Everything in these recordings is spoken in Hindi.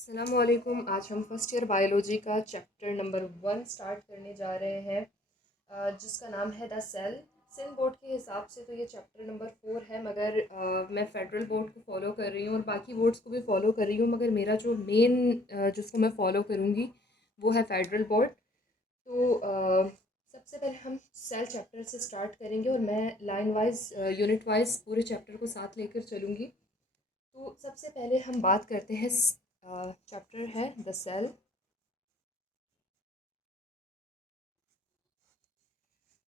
अस्सलामुअलैकुम। आज हम फर्स्ट ईयर बायोलॉजी का चैप्टर नंबर 1 स्टार्ट करने जा रहे हैं, जिसका नाम है द सेल। सिंध बोर्ड के हिसाब से तो ये चैप्टर नंबर 4 है, मगर मैं फेडरल बोर्ड को फॉलो कर रही हूँ और बाकी बोर्ड्स को भी फॉलो कर रही हूँ, मगर मेरा जो मेन जिसको मैं फ़ॉलो करूँगी वो है फेडरल बोर्ड। तो सबसे पहले हम सेल चैप्टर से स्टार्ट करेंगे और मैं लाइन वाइज यूनिट वाइज पूरे चैप्टर को साथ लेकर चलूँगी। तो सबसे पहले हम बात करते हैं, चैप्टर है द सेल।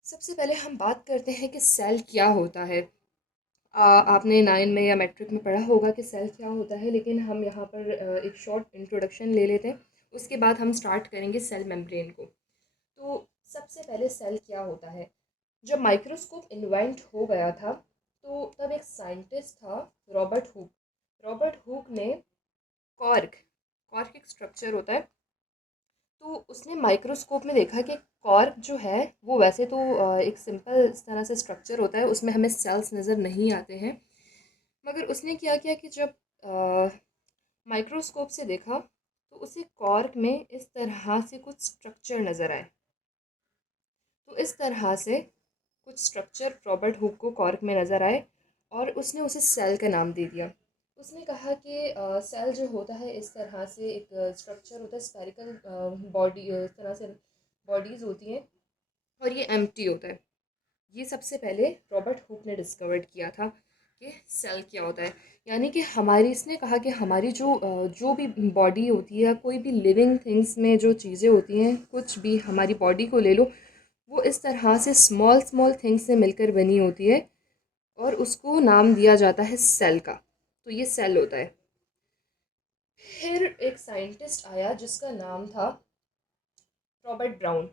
सबसे पहले हम बात करते हैं कि सेल क्या होता है। आपने 9 में या मैट्रिक में पढ़ा होगा कि सेल क्या होता है, लेकिन हम यहाँ पर एक शॉर्ट इंट्रोडक्शन ले लेते हैं, उसके बाद हम स्टार्ट करेंगे सेल मेम्ब्रेन को। तो सबसे पहले सेल क्या होता है। जब माइक्रोस्कोप इन्वेंट हो गया था, तो तब एक साइंटिस्ट था, रॉबर्ट हुक। रॉबर्ट हुक ने कॉर्क कॉर्क एक स्ट्रक्चर होता है, तो उसने माइक्रोस्कोप में देखा कि कॉर्क जो है वो वैसे तो एक सिंपल इस तरह से स्ट्रक्चर होता है, उसमें हमें सेल्स नज़र नहीं आते हैं। मगर उसने क्या किया कि जब माइक्रोस्कोप से देखा तो उसे कॉर्क में इस तरह से कुछ स्ट्रक्चर नज़र आए। तो इस तरह से कुछ स्ट्रक्चर रॉबर्ट हुक को कॉर्क में नज़र आए और उसने उसे सेल का नाम दे दिया। उसने कहा कि सेल जो होता है इस तरह से एक स्ट्रक्चर होता है, स्फेरिकल बॉडी, इस तरह से बॉडीज़ होती हैं और ये एम्प्टी होता है। ये सबसे पहले रॉबर्ट हुक ने डिस्कवर्ड किया था कि सेल क्या होता है। यानी कि हमारी, इसने कहा कि हमारी जो भी बॉडी होती है, कोई भी लिविंग थिंग्स में जो चीज़ें होती हैं, कुछ भी हमारी बॉडी को ले लो, वो इस तरह से स्मॉल स्मॉल थिंग्स से मिलकर बनी होती है और उसको नाम दिया जाता है सेल का। तो ये सेल होता है। फिर एक साइंटिस्ट आया जिसका नाम था रॉबर्ट ब्राउन।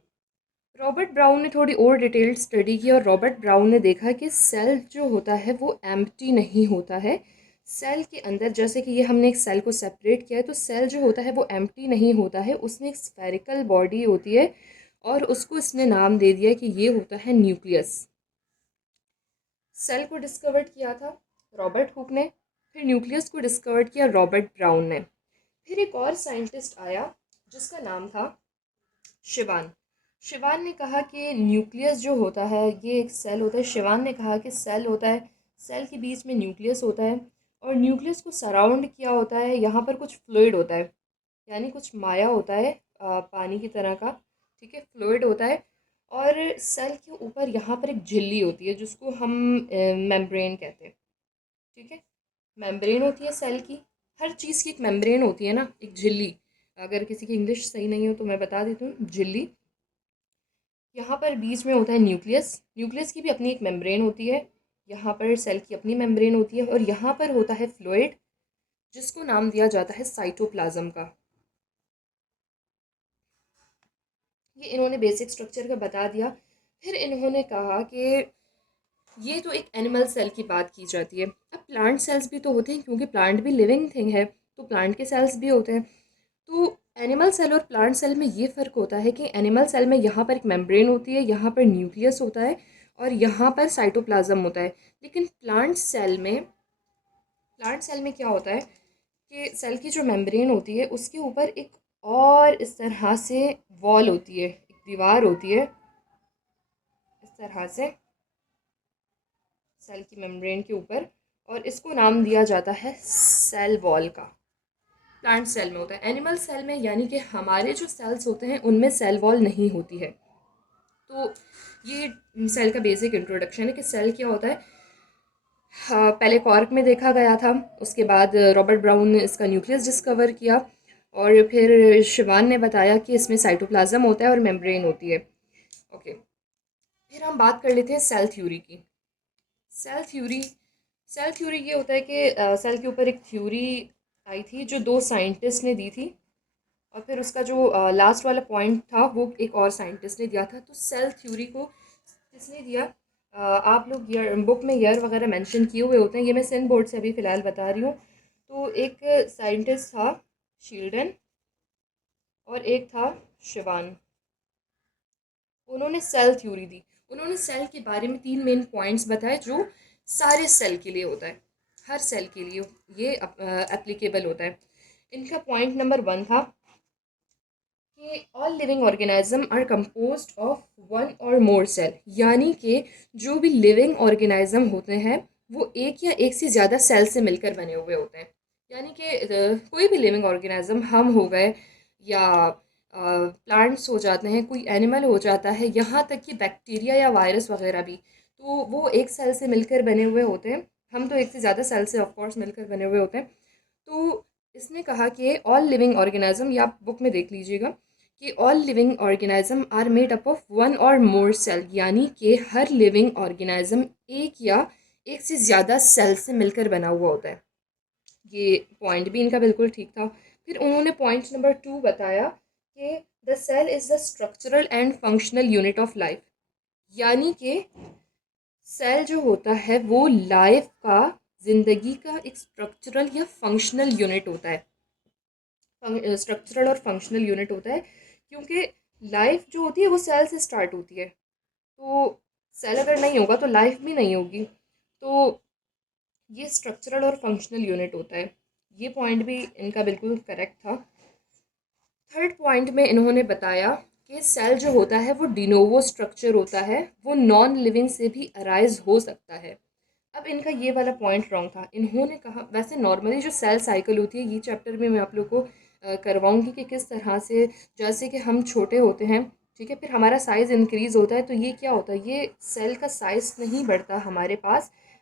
रॉबर्ट ब्राउन ने थोड़ी और डिटेल्ड स्टडी की और रॉबर्ट ब्राउन ने देखा कि सेल जो होता है वो एम्प्टी नहीं होता है। सेल के अंदर, जैसे कि ये हमने एक सेल को सेपरेट किया है, तो सेल जो होता है वो एम्प्टी नहीं होता है, उसमें एक स्फेरिकल बॉडी होती है और उसको इसने नाम दे दिया कि ये होता है न्यूक्लियस। सेल को डिस्कवर्ड किया था रॉबर्ट हुक ने, फिर न्यूक्लियस को डिस्कवर्ड किया रॉबर्ट ब्राउन ने। फिर एक और साइंटिस्ट आया जिसका नाम था शिवान। शिवान ने कहा कि न्यूक्लियस जो होता है ये एक सेल होता है। शिवान ने कहा कि सेल होता है, सेल के बीच में न्यूक्लियस होता है और न्यूक्लियस को सराउंड किया होता है, यहाँ पर कुछ फ्लूइड होता है, यानी कुछ माया होता है, पानी की तरह का, ठीक है, फ्लूइड होता है। और सेल के ऊपर यहाँ पर एक झिल्ली होती है जिसको हम मेम्ब्रेन कहते हैं, ठीक है। मेम्ब्रेन होती है सेल की, हर चीज़ की एक मेम्ब्रेन होती है ना, एक झिल्ली। अगर किसी की इंग्लिश सही नहीं हो तो मैं बता देती हूँ, झिल्ली। यहाँ पर बीच में होता है न्यूक्लियस। न्यूक्लियस की भी अपनी एक मेम्ब्रेन होती है, यहाँ पर सेल की अपनी मेम्ब्रेन होती है और यहाँ पर होता है फ्लूइड जिसको नाम दिया जाता है साइटोप्लाज्म का। ये इन्होंने बेसिक स्ट्रक्चर का बता दिया। फिर इन्होंने कहा कि ये तो एक एनिमल सेल की बात की जाती है, अब प्लांट सेल्स भी तो होते हैं, क्योंकि प्लांट भी लिविंग थिंग है, तो प्लांट के सेल्स भी होते हैं। तो एनिमल सेल और प्लांट सेल में ये फ़र्क होता है कि एनिमल सेल में यहाँ पर एक मेम्ब्रेन होती है, यहाँ पर न्यूक्लियस होता है और यहाँ पर साइटोप्लाज्म होता है। लेकिन प्लांट सेल में क्या होता है कि सेल की जो मेम्ब्रेन होती है उसके ऊपर एक और इस तरह से वॉल होती है, एक दीवार होती है इस तरह से सेल की मेम्ब्रेन के ऊपर, और इसको नाम दिया जाता है सेल वॉल का। प्लांट सेल में होता है। एनिमल सेल में, यानी कि हमारे जो सेल्स होते हैं उनमें सेल वॉल नहीं होती है। तो ये सेल का बेसिक इंट्रोडक्शन है कि सेल क्या होता है। हाँ, पहले कॉर्क में देखा गया था, उसके बाद रॉबर्ट ब्राउन ने इसका न्यूक्लियस डिस्कवर किया और फिर शिवान ने बताया कि इसमें साइटोप्लाज्म होता है और मेम्ब्रेन होती है। ओके, फिर हम बात कर लेते हैं सेल थ्योरी की। सेल थ्योरी सेल थ्योरी ये होता है कि सेल के ऊपर एक थ्योरी आई थी जो दो साइंटिस्ट ने दी थी और फिर उसका जो लास्ट वाला पॉइंट था वो एक और साइंटिस्ट ने दिया था। तो सेल थ्योरी को किसने दिया, आप लोग ईयर बुक में ईयर वगैरह मेंशन किए हुए होते हैं, ये मैं सिंध बोर्ड से अभी फ़िलहाल बता रही हूँ। तो एक साइंटिस्ट था शील्डन और एक था शिवान। उन्होंने सेल थ्योरी दी। उन्होंने सेल के बारे में 3 मेन पॉइंट्स बताए जो सारे सेल के लिए होता है, हर सेल के लिए ये एप्लीकेबल होता है। इनका पॉइंट नंबर 1 था कि all living organism are composed of one or more cell, यानी कि जो भी लिविंग ऑर्गेनिज्म होते हैं वो एक या एक से ज़्यादा सेल से मिलकर बने हुए होते हैं। यानी कि कोई भी लिविंग ऑर्गेनिज्म, हम हो गए या प्लांट्स हो जाते हैं, कोई एनिमल हो जाता है, यहाँ तक कि बैक्टीरिया या वायरस वगैरह भी, तो वो एक सेल से मिलकर बने हुए होते हैं। हम तो एक से ज़्यादा सेल से ऑफकोर्स मिलकर बने हुए होते हैं। तो इसने कहा कि ऑल लिविंग ऑर्गेनिज्म, या आप बुक में देख लीजिएगा कि all living organism are made up of one or more cell, यानी कि हर लिविंग ऑर्गेनिज्म एक या एक से ज़्यादा सेल से मिलकर बना हुआ होता है। ये पॉइंट भी इनका बिल्कुल ठीक था। फिर उन्होंने पॉइंट नंबर 2 बताया कि the cell is the structural and functional unit of life, यानी कि सेल जो होता है वो लाइफ का, ज़िंदगी का एक स्ट्रक्चरल या फंक्शनल यूनिट होता है। स्ट्रक्चरल और फंक्शनल यूनिट होता है क्योंकि लाइफ जो होती है वो सेल से स्टार्ट होती है। तो सेल अगर नहीं होगा तो लाइफ भी नहीं होगी। तो ये स्ट्रक्चरल और फंक्शनल यूनिट होता है। ये पॉइंट भी इनका बिल्कुल करेक्ट था। थर्ड पॉइंट में इन्होंने बताया कि सेल जो होता है वो डिनोवो स्ट्रक्चर होता है, वो नॉन लिविंग से भी अराइज हो सकता है। अब इनका ये वाला पॉइंट रॉन्ग था। इन्होंने कहा, वैसे नॉर्मली जो सेल साइकिल होती है, ये चैप्टर में मैं आप लोग को करवाऊंगी कि किस तरह से, जैसे कि हम छोटे होते हैं, ठीक है, फिर हमारा साइज़ इंक्रीज़ होता है, तो ये क्या होता है, ये सेल का साइज़ नहीं बढ़ता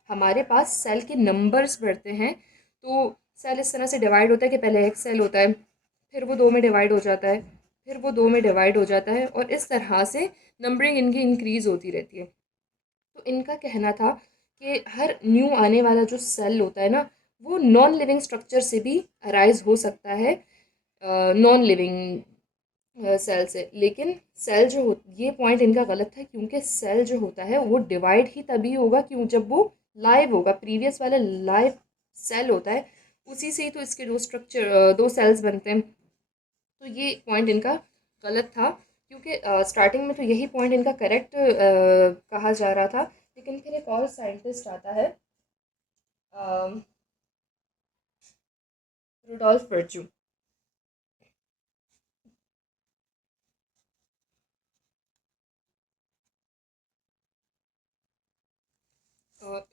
हमारे पास सेल के नंबर्स बढ़ते हैं। तो सेल इस तरह से डिवाइड होता है कि पहले एक सेल होता है, फिर वो दो में डिवाइड हो जाता है, फिर वो दो में डिवाइड हो जाता है, और इस तरह से नंबरिंग इनकी इंक्रीज़ होती रहती है। तो इनका कहना था कि हर न्यू आने वाला जो सेल होता है ना, वो नॉन लिविंग स्ट्रक्चर से भी अराइज हो सकता है, नॉन लिविंग सेल से। लेकिन सेल जो हो, ये पॉइंट इनका गलत है, क्योंकि सेल जो होता है वो डिवाइड ही तभी होगा क्यों, जब वो लाइव होगा। प्रीवियस वाला लाइव सेल होता है, उसी से ही तो इसके दो स्ट्रक्चर, दो सेल्स बनते हैं। तो ये पॉइंट इनका गलत था, क्योंकि स्टार्टिंग में तो यही पॉइंट इनका करेक्ट कहा जा रहा था। लेकिन फिर एक और साइंटिस्ट आता है, रुडोल्फ वर्च्यू।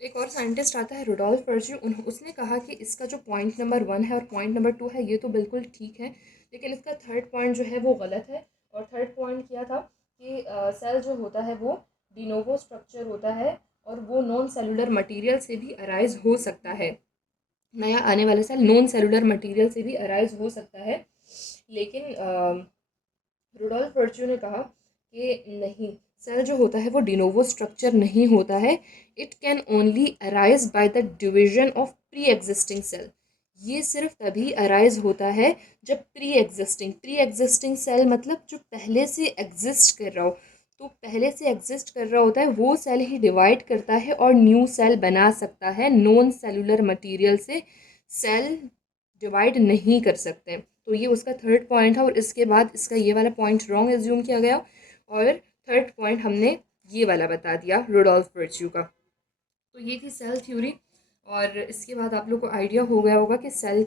एक और साइंटिस्ट आता है, रुडोल्फ वर्च्यू। उसने कहा कि इसका जो पॉइंट नंबर 1 है और पॉइंट नंबर 2 है, ये तो बिल्कुल ठीक है, लेकिन इसका थर्ड पॉइंट जो है वो गलत है। और थर्ड पॉइंट क्या था कि सेल जो होता है वो डिनोवो स्ट्रक्चर होता है, और वो नॉन सेलुलर मटेरियल से भी अराइज हो सकता है। नया आने वाला सेल नॉन सेलुलर मटेरियल से भी अराइज हो सकता है। लेकिन रुडोल्फ वर्च्यू ने कहा कि नहीं, सेल जो होता है वो डिनोवो स्ट्रक्चर नहीं होता है। It can only arise by the division of pre existing cell. ये सिर्फ तभी अराइज होता है जब प्री एग्जिस्टिंग सेल मतलब जो पहले से एग्जिस्ट कर रहा हो। तो पहले से एग्जिस्ट कर रहा होता है वो सेल ही डिवाइड करता है और न्यू सेल बना सकता है। नॉन सेलुलर मटेरियल से सेल डिवाइड नहीं कर सकते। तो ये उसका थर्ड पॉइंट है, और इसके बाद इसका ये वाला पॉइंट रॉन्ग एज्यूम किया गया, और थर्ड पॉइंट हमने ये वाला बता दिया रुडोल्फ वर्च्यू का। तो ये थी सेल थ्योरी, और इसके बाद आप लोग को आइडिया हो गया होगा कि सेल